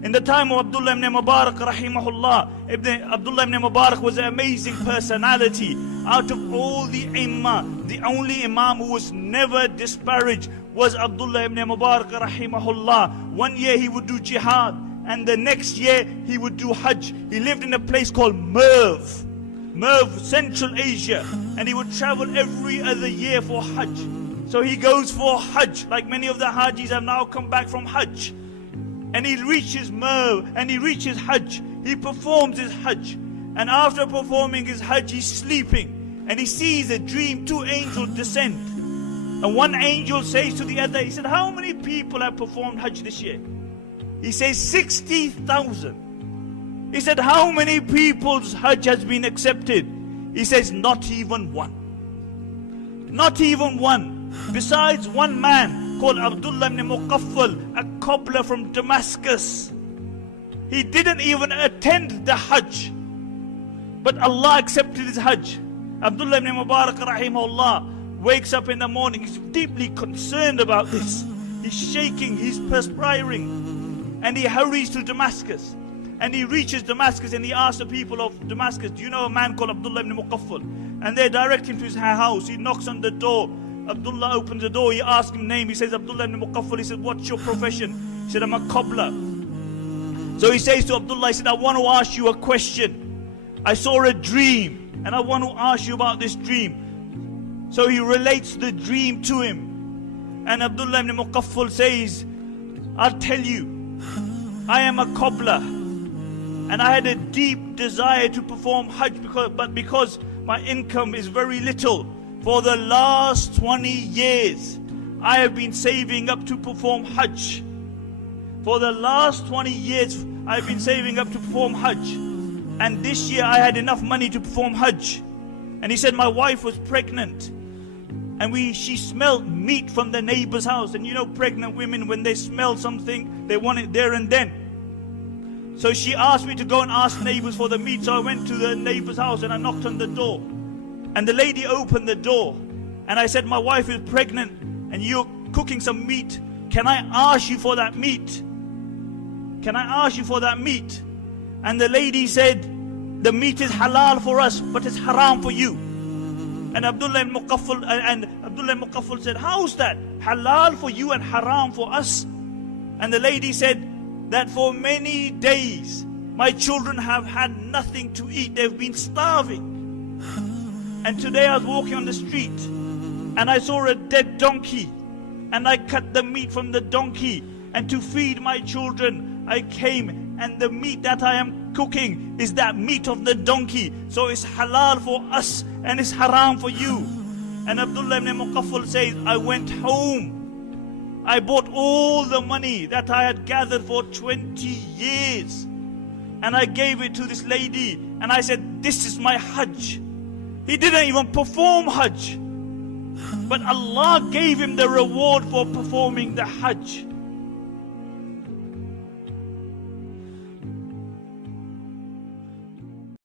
In the time of Abdullah ibn Mubarak rahimahullah, Abdullah ibn Mubarak was an amazing personality. Out of all the Imam, the only Imam who was never disparaged was Abdullah ibn Mubarak rahimahullah. One year he would do jihad, and the next year he would do Hajj. He lived in a place called Merv, Central Asia, and he would travel every other year for Hajj. So he goes for Hajj, like many of the Hajis have now come back from Hajj. And he reaches Merv, and he reaches Hajj. He performs his Hajj. And after performing his Hajj, he's sleeping. And he sees a dream, 2 angels descend. And one angel says to the other, he said, how many people have performed Hajj this year? He says, 60,000. He said, how many people's Hajj has been accepted? He says, not even one. Not even one. Besides one man called Abdullah ibn Muqaffal, a cobbler from Damascus. He didn't even attend the Hajj, but Allah accepted his Hajj. Abdullah ibn Mubarak rahimahullah wakes up in the morning. He's deeply concerned about this. He's shaking, he's perspiring, and he hurries to Damascus. And he reaches Damascus, and he asks the people of Damascus, do you know a man called Abdullah ibn Muqaffal? And they direct him to his house. He knocks on the door. Abdullah opens the door. He asks him name. He says, Abdullah ibn Muqaffal. He said, what's your profession? He said, I'm a cobbler. So he says to Abdullah, he said, I want to ask you a question. I saw a dream, and I want to ask you about this dream. So he relates the dream to him. And Abdullah ibn Muqaffal says, I'll tell you, I am a cobbler, and I had a deep desire to perform Hajj, but because my income is very little, for the last 20 years, I have been saving up to perform Hajj. For the last 20 years, I've been saving up to perform Hajj. And this year, I had enough money to perform Hajj. And he said, my wife was pregnant. And she smelled meat from the neighbor's house. And you know, pregnant women, when they smell something, they want it there and then. So she asked me to go and ask neighbors for the meat. So I went to the neighbor's house and I knocked on the door. And the lady opened the door, and I said, my wife is pregnant and you're cooking some meat. Can I ask you for that meat? Can I ask you for that meat? And the lady said, the meat is halal for us, but it's haram for you. And Abdullah ibn Muqaffal said, how's that? Halal for you and haram for us? And the lady said that for many days my children have had nothing to eat. They've been starving. And today I was walking on the street and I saw a dead donkey, and I cut the meat from the donkey, and to feed my children I came, and the meat that I am cooking is that meat of the donkey. So it's halal for us and it's haram for you. And Abdullah ibn Muqaffal says, I went home. I bought all the money that I had gathered for 20 years and I gave it to this lady, and I said, this is my Hajj. He didn't even perform Hajj, but Allah gave him the reward for performing the Hajj.